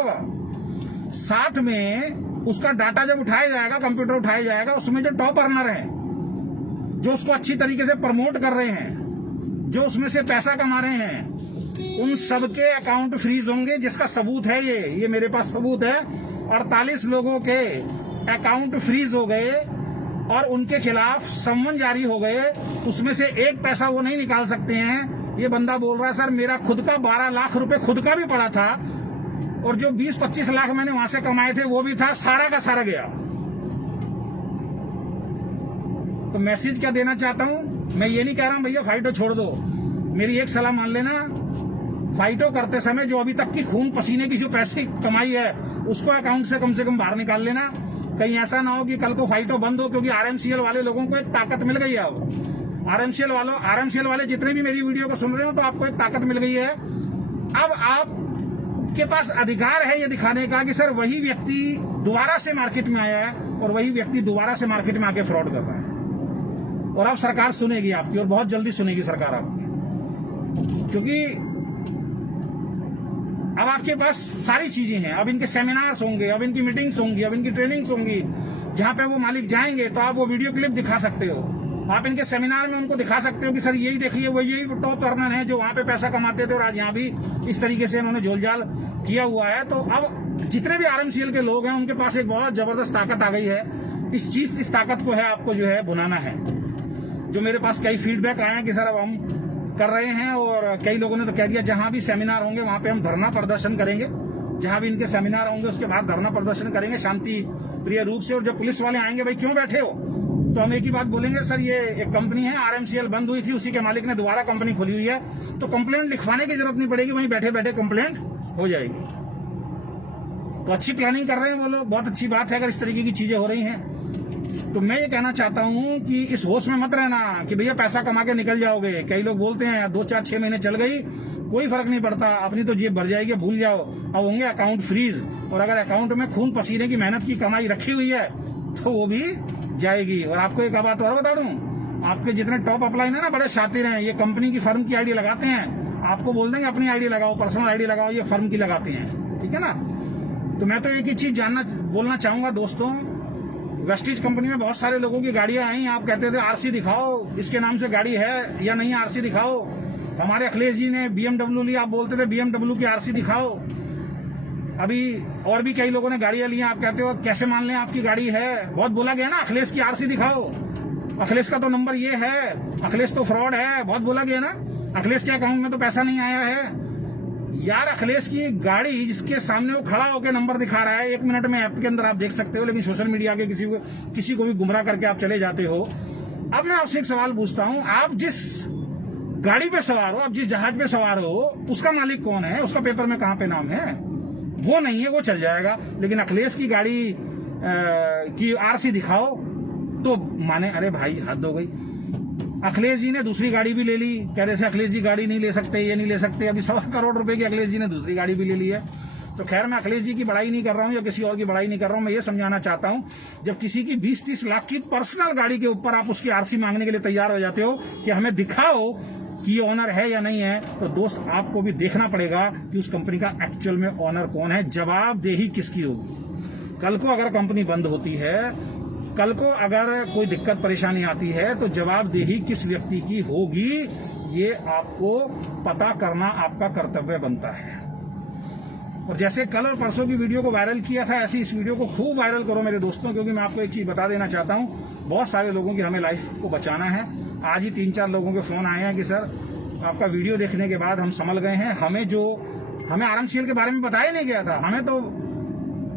साथ में उसका डाटा जब उठाया जाएगा, कंप्यूटर उठाया जाएगा, उसमें जो टॉप अर्नर है, जो उसको अच्छी तरीके से प्रमोट कर रहे हैं, जो उसमें से पैसा कमा रहे हैं, उन सबके अकाउंट फ्रीज होंगे। जिसका सबूत है ये मेरे पास सबूत है। 48 लोगों के अकाउंट फ्रीज हो गए और उनके खिलाफ समन जारी हो गए। उसमें से एक पैसा वो नहीं निकाल सकते हैं। ये बंदा बोल रहा है सर मेरा खुद का 12 लाख रुपए खुद का भी पड़ा था और जो 20-25 लाख मैंने वहां से कमाए थे वो भी था, सारा का सारा गया। तो मैसेज क्या देना चाहता हूं, मैं ये नहीं कह रहा हूं भैया फाइटो छोड़ दो। मेरी एक सलाह मान लेना, फाइटो करते समय जो अभी तक की खून पसीने की जो पैसे कमाई है उसको अकाउंट से कम बाहर निकाल लेना। कहीं ऐसा ना हो कि कल को फाइटो बंद हो, क्योंकि आरएमसीएल वाले लोगों को एक ताकत मिल गई है। अब आरएमसीएल वाले जितने भी मेरी वीडियो को सुन रहे हो तो आपको एक ताकत मिल गई है। अब आपके पास अधिकार है ये दिखाने का कि सर वही व्यक्ति दोबारा से मार्केट में आया है और वही व्यक्ति दोबारा से मार्केट में आके फ्रॉड कर रहा है। और अब सरकार सुनेगी आपकी, और बहुत जल्दी सुनेगी सरकार आपकी, क्योंकि अब आपके पास सारी चीजें हैं। अब इनके सेमिनार्स होंगे, अब इनकी मीटिंग्स होंगी, अब इनकी ट्रेनिंग्स होंगी, जहां पे वो मालिक जाएंगे तो आप वो वीडियो क्लिप दिखा सकते हो। आप इनके सेमिनार में उनको दिखा सकते हो कि सर यही देखिए, वो यही टॉप अर्नर है जो वहां पे पैसा कमाते थे और आज यहाँ भी इस तरीके से इन्होंने झोलझाल किया हुआ है। तो अब जितने भी आरएमसीएल के लोग हैं उनके पास एक बहुत जबरदस्त ताकत आ गई है। इस ताकत को है आपको जो है भुनाना है। जो मेरे पास कई फीडबैक आए हैं कि सर अब हम कर रहे हैं, और कई लोगों ने तो कह दिया जहां भी सेमिनार होंगे वहां पे हम धरना प्रदर्शन करेंगे। जहां भी इनके सेमिनार होंगे उसके बाद धरना प्रदर्शन करेंगे शांति प्रिय रूप से। और जब पुलिस वाले आएंगे भाई क्यों बैठे हो, तो हम एक ही बात बोलेंगे सर ये एक कंपनी है, आरएमसीएल बंद हुई थी, उसी के मालिक ने दोबारा कंपनी खोली हुई है, तो कंप्लेंट लिखवाने की जरूरत नहीं पड़ेगी, वहीं बैठे बैठे कंप्लेंट हो जाएगी। तो अच्छी प्लानिंग कर रहे हैं वो लोग, बहुत अच्छी बात है अगर इस तरीके की चीजें हो रही हैं। तो मैं ये कहना चाहता हूं कि इस होश में मत रहना कि भैया पैसा कमा के निकल जाओगे। कई लोग बोलते हैं 2-4-6 महीने चल गई कोई फर्क नहीं पड़ता, अपनी तो जेब भर जाएगी, भूल जाओ। अब होंगे अकाउंट फ्रीज, और अगर अकाउंट में खून पसीने की मेहनत की कमाई रखी हुई है तो वो भी जाएगी। और आपको एक बात और बता दूं, आपके जितने टॉप अपलाइन है ना, बड़े शातिर हैं, ये कंपनी की फर्म की आईडी लगाते हैं, आपको बोल देंगे अपनी आईडी लगाओ, पर्सनल आईडी लगाओ, ये फर्म की लगाते हैं, ठीक है ना। तो मैं तो एक ही चीज बोलना चाहूंगा दोस्तों, वेस्टीज कंपनी में बहुत सारे लोगों की गाड़ियां आई, आप कहते थे आरसी दिखाओ, इसके नाम से गाड़ी है या नहीं, आरसी दिखाओ। हमारे अखिलेश जी ने बीएमडब्ल्यू ली, आप बोलते थे बीएमडब्ल्यू की आरसी दिखाओ। अभी और भी कई लोगों ने गाड़ियां ली, आप कहते हो कैसे मान लें आपकी गाड़ी है। बहुत बोला गया ना अखिलेश की आरसी दिखाओ, अखिलेश का तो नंबर ये है, अखिलेश तो फ्रॉड है, बहुत बोला गया ना। अखिलेश के अकाउंट में तो पैसा नहीं आया है यार। अखिलेश की गाड़ी जिसके सामने वो खड़ा होकर नंबर दिखा रहा है, 1 मिनट में ऐप के अंदर आप देख सकते हो, लेकिन सोशल मीडिया के किसी को भी गुमराह करके आप चले जाते हो। अब मैं आपसे एक सवाल पूछता हूं, आप जिस गाड़ी पे सवार हो, आप जिस जहाज पे सवार हो, उसका मालिक कौन है, उसका पेपर में कहां पे नाम है? वो नहीं है, वो चल जाएगा। लेकिन अखिलेश की गाड़ी की आरसी दिखाओ तो माने अरे भाई हद हो गई। अखिलेश जी ने दूसरी गाड़ी भी ले ली, कह रहे थे अखिलेश जी गाड़ी नहीं ले सकते, ये नहीं ले सकते। अभी 1.25 करोड़ रुपए की अखिलेश जी ने दूसरी गाड़ी भी ले ली है। तो खैर मैं अखिलेश जी की बड़ाई नहीं कर रहा हूं या किसी और की बड़ाई नहीं कर रहा हूं, मैं ये समझाना चाहता हूं, जब किसी की 20-30 लाख की पर्सनल गाड़ी के ऊपर आप उसकी आरसी मांगने के लिए तैयार हो जाते हो कि हमें दिखाओ कि ये ऑनर है या नहीं है, तो दोस्त आपको भी देखना पड़ेगा कि उस कंपनी का एक्चुअल में ऑनर कौन है, जवाबदेही किसकी होगी। कल को अगर कंपनी बंद होती है, कल को अगर कोई दिक्कत परेशानी आती है, तो जवाबदेही किस व्यक्ति की होगी ये आपको पता करना आपका कर्तव्य बनता है। और जैसे कल और परसों की वीडियो को वायरल किया था, ऐसी इस वीडियो को खूब वायरल करो मेरे दोस्तों, क्योंकि मैं आपको एक चीज बता देना चाहता हूं, बहुत सारे लोगों की हमें लाइफ को बचाना है। आज ही 3-4 लोगों के फोन आए हैं कि सर आपका वीडियो देखने के बाद हम संभल गए हैं, हमें आरएमसीएल के बारे में बताया नहीं गया था। हमें तो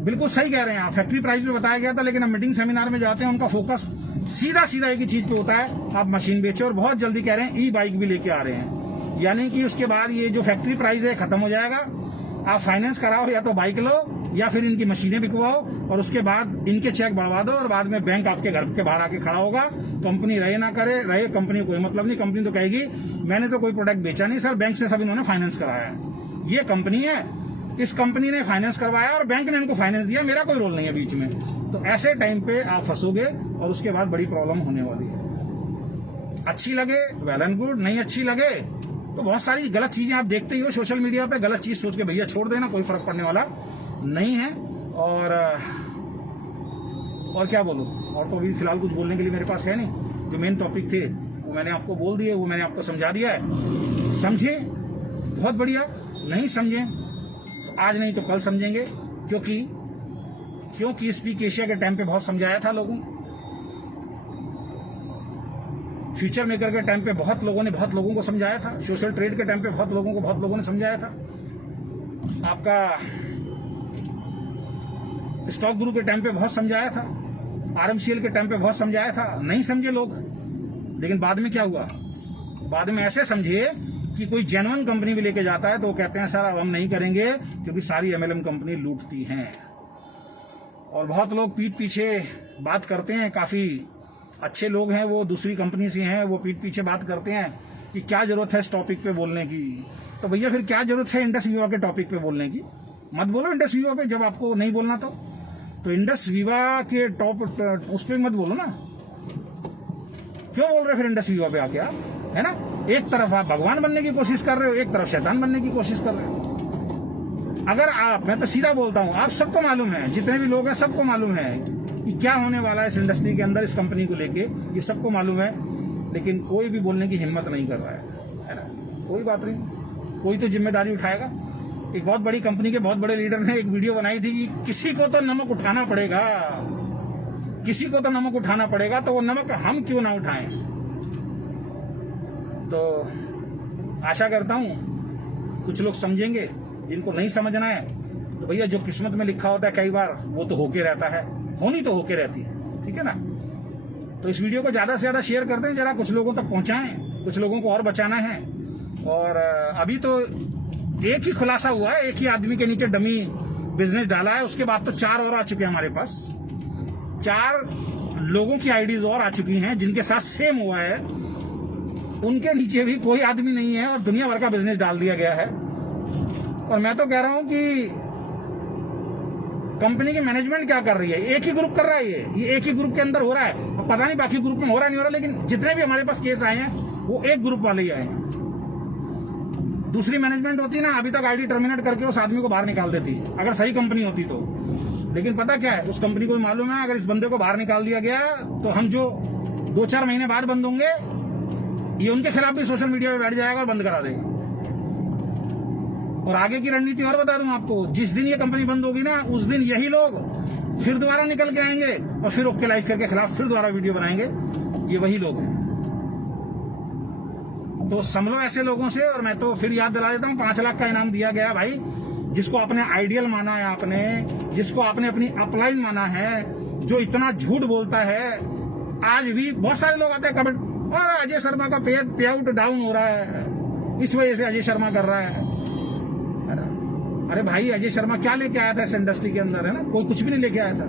बिल्कुल सही कह रहे हैं आप, फैक्ट्री प्राइस पे बताया गया था, लेकिन हम मीटिंग सेमिनार में जाते हैं, उनका फोकस सीधा एक ही चीज पे होता है, आप मशीन बेचो। और बहुत जल्दी कह रहे हैं ई बाइक भी लेके आ रहे हैं, यानी कि उसके बाद ये जो फैक्ट्री प्राइस है खत्म हो जाएगा, आप फाइनेंस कराओ या तो बाइक लो या फिर इनकी मशीनें बिकवाओ, और उसके बाद इनके चेक बढ़वा दो, और बाद में बैंक आपके घर के बाहर आके खड़ा होगा। कंपनी रहे ना करे रहे, कंपनी को कोई मतलब नहीं, कंपनी तो कहेगी मैंने तो कोई प्रोडक्ट बेचा नहीं सर, बैंक से सब इन्होंने फाइनेंस कराया है, ये कंपनी है, इस कंपनी ने फाइनेंस करवाया और बैंक ने इनको फाइनेंस दिया, मेरा कोई रोल नहीं है बीच में। तो ऐसे टाइम पे आप फंसोगे और उसके बाद बड़ी प्रॉब्लम होने वाली है। अच्छी लगे वेल एंड गुड, नहीं अच्छी लगे तो बहुत सारी गलत चीजें आप देखते ही हो सोशल मीडिया पे, गलत चीज सोच के भैया छोड़ देना, कोई फर्क पड़ने वाला नहीं है। और और क्या बोलूँ, और तो अभी फिलहाल कुछ बोलने के लिए मेरे पास है नहीं। जो मेन टॉपिक थे वो मैंने आपको बोल दिए, वो मैंने आपको समझा दिया है। समझे बहुत बढ़िया, नहीं समझे तो आज नहीं तो कल समझेंगे, क्योंकि स्पीक एशिया के टाइम पे बहुत समझाया था लोगों, फ्यूचर मेकर के टाइम पे बहुत लोगों को समझाया था, सोशल ट्रेड के टाइम पे बहुत लोगों ने समझाया था, आपका स्टॉक गुरु के टाइम पे बहुत समझाया था, आरएमसीएल के टाइम पे बहुत समझाया था, नहीं समझे लोग। लेकिन बाद में क्या हुआ, बाद में ऐसे समझे कि कोई जेन्युइन कंपनी भी लेके जाता है तो वो कहते हैं सर अब हम नहीं करेंगे क्योंकि सारी एमएलएम कंपनी लूटती हैं। और बहुत लोग पीठ पीछे बात करते हैं, काफी अच्छे लोग हैं वो, दूसरी कंपनी से हैं, वो पीठ पीछे बात करते हैं कि क्या जरूरत है इस टॉपिक पे बोलने की। तो भैया फिर क्या जरूरत है इंडस वीवा के टॉपिक पे बोलने की? मत बोलो इंडस वीवा पे जब आपको नहीं बोलना तो इंडस वीवा के टॉप उस पर मत बोलो ना। क्यों बोल रहे फिर इंडस वीवा पे आके आप, है ना? एक तरफ आप भगवान बनने की कोशिश कर रहे हो, एक तरफ शैतान बनने की कोशिश कर रहे हो। अगर आप, मैं तो सीधा बोलता हूं, आप सबको मालूम है, जितने भी लोग हैं सबको मालूम है कि क्या होने वाला है इस इंडस्ट्री के अंदर, इस कंपनी को लेके, ये सबको मालूम है, लेकिन कोई भी बोलने की हिम्मत नहीं कर रहा है ना? कोई बात नहीं, कोई तो जिम्मेदारी उठाएगा। एक बहुत बड़ी कंपनी के बहुत बड़े लीडर ने एक वीडियो बनाई थी कि किसी को तो नमक उठाना पड़ेगा, किसी को तो नमक उठाना पड़ेगा, तो वो नमक हम क्यों ना उठाएं। तो आशा करता हूं कुछ लोग समझेंगे, जिनको नहीं समझना है तो भैया जो किस्मत में लिखा होता है कई बार वो तो होके रहता है, होनी तो होके रहती है, ठीक है ना? तो इस वीडियो को ज्यादा से ज्यादा शेयर कर दें, जरा कुछ लोगों तक पहुंचाएं, कुछ लोगों को और बचाना है। और अभी तो एक ही खुलासा हुआ है, एक ही आदमी के नीचे डमी बिजनेस डाला है, उसके बाद तो 4 और आ चुके हैं हमारे पास, 4 लोगों की आईडीज और आ चुकी हैं जिनके साथ सेम हुआ है, उनके नीचे भी कोई आदमी नहीं है और दुनिया भर का बिजनेस डाल दिया गया है। और मैं तो कह रहा हूं कि कंपनी की मैनेजमेंट क्या कर रही है, एक ही ग्रुप कर रहा है, ये एक ही ग्रुप के अंदर हो रहा है। अब पता नहीं बाकी ग्रुप में हो रहा नहीं हो रहा, लेकिन जितने भी हमारे पास केस आए हैं वो एक ग्रुप वाले ही आए हैं। दूसरी मैनेजमेंट होती ना, अभी तक आईडी टर्मिनेट करके उस आदमी को बाहर निकाल देती, अगर सही कंपनी होती तो। लेकिन पता क्या है, उस कंपनी को मालूम है अगर इस बंदे को बाहर निकाल दिया गया तो हम जो 2-4 महीने बाद बंद होंगे, ये उनके खिलाफ भी सोशल मीडिया पे बैठ जाएगा और बंद करा देगा। और आगे की रणनीति और बता दूं आपको, जिस दिन ये कंपनी बंद होगी ना, उस दिन यही लोग फिर दोबारा निकल के आएंगे और फिर ओके लाइफ के खिलाफ फिर दोबारा वीडियो बनाएंगे। ये वही लोग हैं। तो संभलो ऐसे लोगों से। और मैं तो फिर याद दिला देता हूँ, 5 लाख का इनाम दिया गया भाई, जिसको आपने आइडियल माना है, आपने जिसको आपने अपनी अपलाइन माना है, जो इतना झूठ बोलता है। आज भी बहुत सारे लोग आते हैं कमेंट, और अजय शर्मा का पे आउट डाउन हो रहा है, इस वजह से अजय शर्मा कर रहा है। अरे भाई, अजय शर्मा क्या लेके आया था इस इंडस्ट्री के अंदर, है ना? कोई कुछ भी नहीं लेके आया था।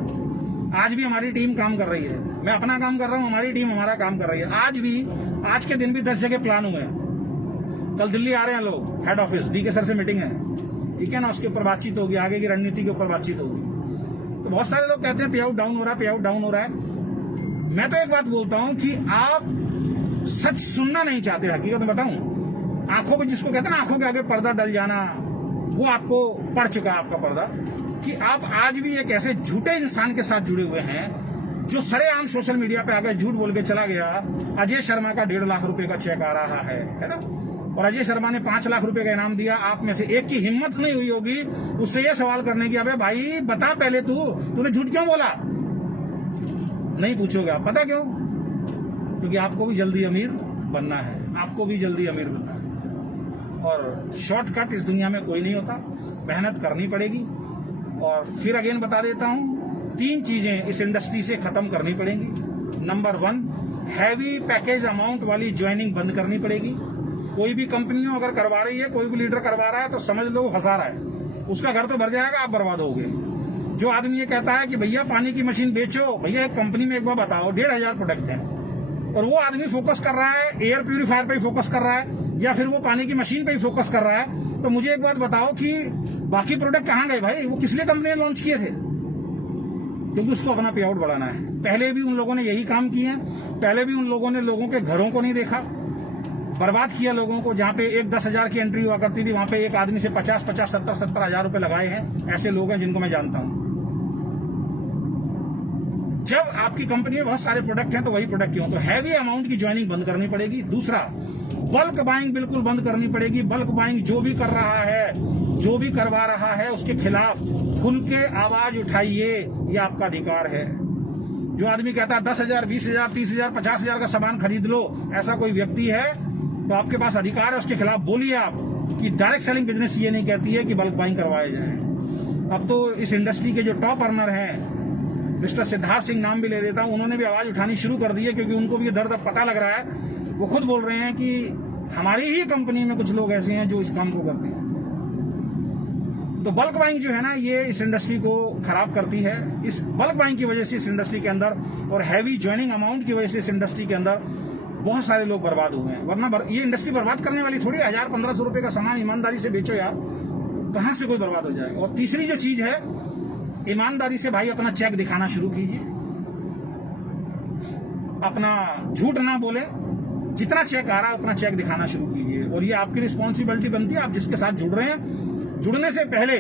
आज भी हमारी टीम काम कर रही है, मैं अपना काम कर रहा हूँ, हमारी टीम हमारा काम कर रही है। आज के दिन भी 10 जगह प्लान हुए हैं। कल दिल्ली आ रहे हैं लोग, हेड ऑफिस, डीके सर से मीटिंग है, ठीक है ना? उसके ऊपर बातचीत होगी, आगे की रणनीति के ऊपर बातचीत होगी। तो बहुत सारे लोग कहते हैं पे आउट डाउन हो रहा है, पे आउट डाउन हो रहा है। मैं तो एक बात बोलता हूं कि आप सच सुनना नहीं चाहते। हकीकत बताऊं, आंखों को, जिसको कहते हैं ना आंखों के आगे पर्दा डल जाना, वो आपको पड़ चुका है आपका पर्दा, कि आप आज भी एक ऐसे झूठे इंसान के साथ जुड़े हुए हैं जो सरेआम सोशल मीडिया पे आकर झूठ बोल के चला गया। अजय शर्मा का 1.5 लाख रुपए का चेक आ रहा है ना? और अजय शर्मा ने 5 लाख रुपए का इनाम दिया। आप में से एक की हिम्मत नहीं हुई होगी उससे ये सवाल करने की, अबे भाई बता पहले तूने झूठ क्यों बोला? नहीं पूछोगे आप, पता क्यों? क्योंकि आपको भी जल्दी अमीर बनना है, आपको भी जल्दी अमीर बनना है। और शॉर्टकट इस दुनिया में कोई नहीं होता, मेहनत करनी पड़ेगी। और फिर अगेन बता देता हूं, 3 चीजें इस इंडस्ट्री से खत्म करनी पड़ेंगी। नंबर 1, हैवी पैकेज अमाउंट वाली ज्वाइनिंग बंद करनी पड़ेगी। कोई भी कंपनी हो अगर करवा रही है, कोई भी लीडर करवा रहा है, तो समझ लो फंसा रहा है, उसका घर तो भर जाएगा, आप बर्बाद होगे। जो आदमी ये कहता है कि भैया पानी की मशीन बेचो, भैया एक कंपनी में एक बार बताओ 1,500 प्रोडक्ट हैं, और वो आदमी फोकस कर रहा है एयर प्यूरिफायर पे ही फोकस कर रहा है, या फिर वो पानी की मशीन पे ही फोकस कर रहा है, तो मुझे एक बात बताओ कि बाकी प्रोडक्ट कहाँ गए भाई? वो किस लिए कंपनी ने लॉन्च किए थे? क्योंकि उसको अपना पे आउट बढ़ाना है। पहले भी उन लोगों ने यही काम किए, पहले भी उन लोगों ने लोगों के घरों को नहीं देखा, बर्बाद किया लोगों को। जहां पे एक 10,000 की एंट्री हुआ करती थी, वहां पे एक आदमी से 50-50, 70-70 हजार रुपए लगाए हैं। ऐसे लोग हैं जिनको मैं जानता हूं। जब आपकी कंपनी में बहुत सारे प्रोडक्ट हैं तो वही प्रोडक्ट क्यों, तो हैवी अमाउंट की ज्वाइनिंग बंद करनी पड़ेगी। दूसरा, बल्क बाइंग बिल्कुल बंद करनी पड़ेगी। बल्क बाइंग जो भी कर रहा है, जो भी करवा रहा है, उसके खिलाफ खुल के आवाज उठाइए, ये आपका अधिकार है। जो आदमी कहता है 10,000, 20,000, 30,000, 50,000 का सामान खरीद लो, ऐसा कोई व्यक्ति है तो आपके पास अधिकार है, उसके खिलाफ बोलिए आप कि डायरेक्ट सेलिंग बिजनेस ये नहीं कहती है कि बल्क बाइंग करवाए जाए। अब तो इस इंडस्ट्री के जो टॉप अर्नर हैं, मिस्टर सिद्धार्थ सिंह नाम भी ले देता हूं, उन्होंने भी आवाज उठानी शुरू कर दी है, क्योंकि उनको भी दर्द अब पता लग रहा है। वो खुद बोल रहे हैं कि हमारी ही कंपनी में कुछ लोग ऐसे हैं जो इस काम को करते हैं। तो बल्क बाइंग जो है ना, ये इस इंडस्ट्री को खराब करती है। इस बल्क बाइंग की वजह से इस इंडस्ट्री के अंदर और हैवी ज्वाइनिंग अमाउंट की वजह से इस इंडस्ट्री के अंदर बहुत सारे लोग बर्बाद हुए हैं। वरना ये इंडस्ट्री बर्बाद करने वाली थोड़ी, 1,000-1,500 रुपए का सामान ईमानदारी से बेचो यार, कहां से कोई बर्बाद हो जाए। और तीसरी जो चीज है, ईमानदारी से भाई अपना चेक दिखाना शुरू कीजिए, अपना झूठ ना बोले, जितना चेक आ रहा है उतना चेक दिखाना शुरू कीजिए। और ये आपकी रिस्पॉन्सिबिलिटी बनती है, आप जिसके साथ जुड़ रहे हैं, जुड़ने से पहले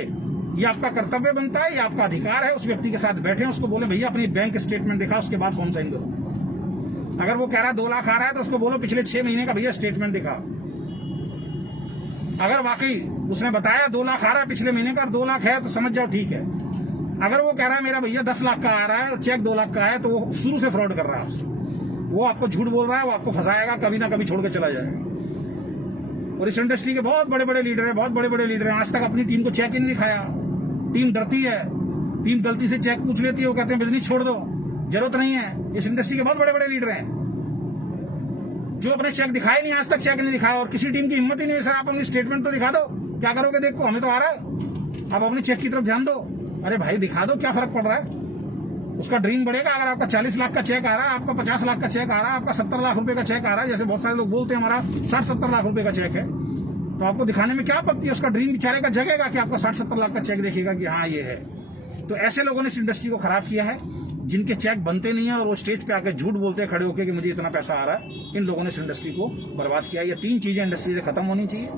ये आपका कर्तव्य बनता है, ये आपका अधिकार है। उस व्यक्ति के साथ बैठे, उसको बोले भैया अपनी बैंक स्टेटमेंट दिखा, उसके बाद फॉर्म साइन करो। अगर वो कह रहा है 2 लाख आ रहा है तो उसको बोलो पिछले 6 महीने का भैया स्टेटमेंट दिखा। अगर वाकई उसने बताया 2 लाख आ रहा है पिछले महीने का और 2 लाख है तो समझ जाओ ठीक है। अगर वो कह रहा है मेरा भैया 10 लाख का आ रहा है और चेक 2 लाख का है, तो वो शुरू से फ्रॉड कर रहा है आपसे। वो आपको झूठ बोल रहा है, वो आपको फंसाएगा, कभी ना कभी छोड़ के चला जाएगा। और इस इंडस्ट्री के बहुत बड़े बड़े लीडर हैं, बहुत बड़े बड़े लीडर हैं, आज तक अपनी टीम को चेक ही नहीं दिखाया। टीम डरती है, टीम गलती से चेक पूछ लेती है, वो कहते हैं बिजनेस छोड़ दो, जरूरत नहीं है। इस इंडस्ट्री के बहुत बड़े बड़े लीडर हैं जो अपने चेक दिखाए नहीं, आज तक चेक नहीं दिखाया। और किसी टीम की हिम्मत ही नहीं है, सर आप अपनी स्टेटमेंट तो दिखा दो, क्या करोगे देखो, हमें तो आ रहा है, आप अपने चेक की तरफ ध्यान दो। अरे भाई दिखा दो, क्या फर्क पड़ रहा है। उसका ड्रीम बढ़ेगा। अगर आपका 40 लाख का चेक आ रहा है, आपका 50 लाख का चेक आ रहा है, आपका 70 लाख रुपए का चेक आ रहा है, जैसे बहुत सारे लोग बोलते हैं हमारा 60-70 लाख रुपए का चेक है, तो आपको दिखाने में क्या आपत्ति है। उसका ड्रीम बेचारे का जगेगा कि आपका 60-70 लाख का चेक देखेगा कि हाँ ये है। तो ऐसे लोगों ने इस इंडस्ट्री को खराब किया है, जिनके चेक बनते नहीं है और वो स्टेज पे आकर झूठ बोलते हैं खड़े होकर कि मुझे इतना पैसा आ रहा है। इन लोगों ने इस इंडस्ट्री को बर्बाद किया। ये 3 चीजें इंडस्ट्री से खत्म होनी चाहिए।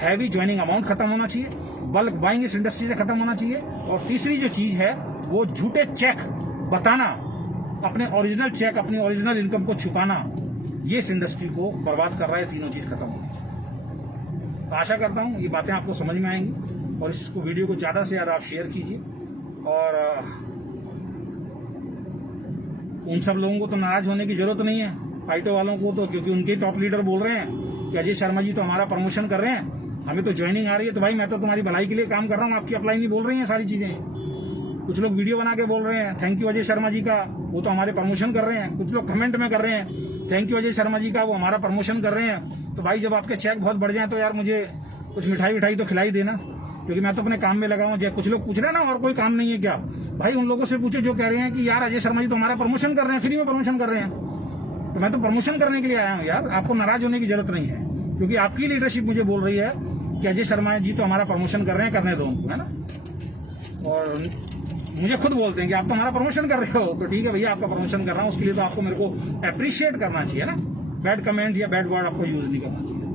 हैवी ज्वाइनिंग अमाउंट खत्म होना चाहिए, बल्क बाइंग इस इंडस्ट्री से खत्म होना चाहिए, और तीसरी जो चीज है वो झूठे चेक बताना, अपने ओरिजिनल चेक, अपनी ओरिजिनल इनकम को छुपाना, ये इस इंडस्ट्री को बर्बाद कर रहा है। तीनों चीज खत्म होनी चाहिए। तो आशा करता हूँ ये बातें आपको समझ में आएंगी, और इसको वीडियो को ज्यादा से ज्यादा आप शेयर कीजिए। और उन सब लोगों को तो नाराज होने की जरूरत नहीं है, फाइटो वालों को तो, क्योंकि उनके टॉप लीडर बोल रहे हैं कि अजय शर्मा जी तो हमारा प्रमोशन कर रहे हैं, हमें तो ज्वाइनिंग आ रही है, तो भाई मैं तो तुम्हारी भलाई के लिए काम कर रहा हूँ, आपकी अप्लाई नहीं बोल रही है सारी चीजें। कुछ लोग वीडियो बना के बोल रहे हैं थैंक यू अजय शर्मा जी का, वो तो हमारे प्रमोशन कर रहे हैं। कुछ लोग कमेंट में कर रहे हैं थैंक यू अजय शर्मा जी का, वो हमारा प्रमोशन कर रहे हैं। तो भाई जब आपके चेक बहुत बढ़ जाए तो यार मुझे कुछ मिठाई तो खिलाई देना, क्योंकि मैं तो अपने काम में लगा हूँ। कुछ लोग पूछ रहे हैं ना और कोई काम नहीं है क्या, भाई उन लोगों से पूछे जो कह रहे हैं कि यार अजय शर्मा जी तो हमारा प्रमोशन कर रहे हैं, फ्री में प्रमोशन कर रहे हैं। तो मैं तो प्रमोशन करने के लिए आया हूँ यार, आपको नाराज होने की जरूरत नहीं है, क्योंकि आपकी लीडरशिप मुझे बोल रही है कि अजय शर्मा जी तो हमारा प्रमोशन कर रहे हैं, करने दो उनको, है ना। और मुझे खुद बोलते हैं कि आप तो हमारा प्रमोशन कर रहे हो, तो ठीक है भैया आपका प्रमोशन कर रहा हूँ, उसके लिए तो आपको मेरे को अप्रिशिएट करना चाहिए ना, बैड कमेंट या बैड वर्ड आपको यूज नहीं करना चाहिए।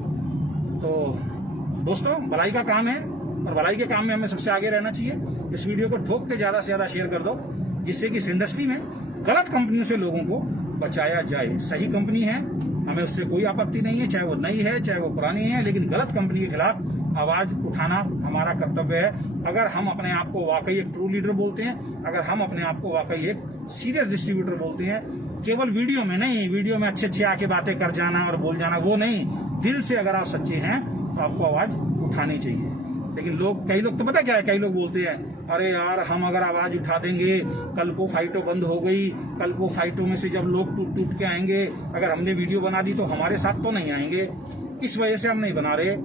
तो दोस्तों भलाई का काम है, और भलाई के काम में हमें सबसे आगे रहना चाहिए। इस वीडियो को ठोक के ज्यादा से ज्यादा शेयर कर दो, जिससे कि इस इंडस्ट्री में गलत कंपनियों से लोगों को बचाया जाए। सही कंपनी है, हमें उससे कोई आपत्ति नहीं है, चाहे वो नई है चाहे वो पुरानी है, लेकिन गलत कंपनी के खिलाफ आवाज उठाना हमारा कर्तव्य है। अगर हम अपने आप को वाकई एक ट्रू लीडर बोलते हैं, अगर हम अपने आप को वाकई एक सीरियस डिस्ट्रीब्यूटर बोलते हैं, केवल वीडियो में नहीं, वीडियो में अच्छे आके बातें कर जाना और बोल जाना वो नहीं, दिल से अगर आप सच्चे हैं तो आपको आवाज उठानी चाहिए। लेकिन लोग, कई लोग तो पता क्या है, कई लोग बोलते हैं अरे यार हम अगर आवाज उठा देंगे, कल को फाइटो बंद हो गई, कल को फाइटो में से जब लोग टूट के आएंगे, अगर हमने वीडियो बना दी तो हमारे साथ तो नहीं आएंगे, इस वजह से हम नहीं बना रहे।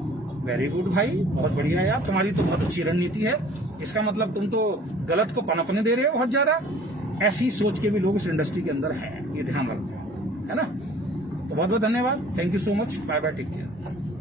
वेरी गुड भाई, बहुत बढ़िया यार, तुम्हारी तो बहुत अच्छी रणनीति है। इसका मतलब तुम तो गलत को पनपने दे रहे हो बहुत ज्यादा। ऐसी सोच के भी लोग इस इंडस्ट्री के अंदर हैं, ये ध्यान रखो, है ना। तो बहुत बहुत धन्यवाद, thank you so much, bye bye, take care.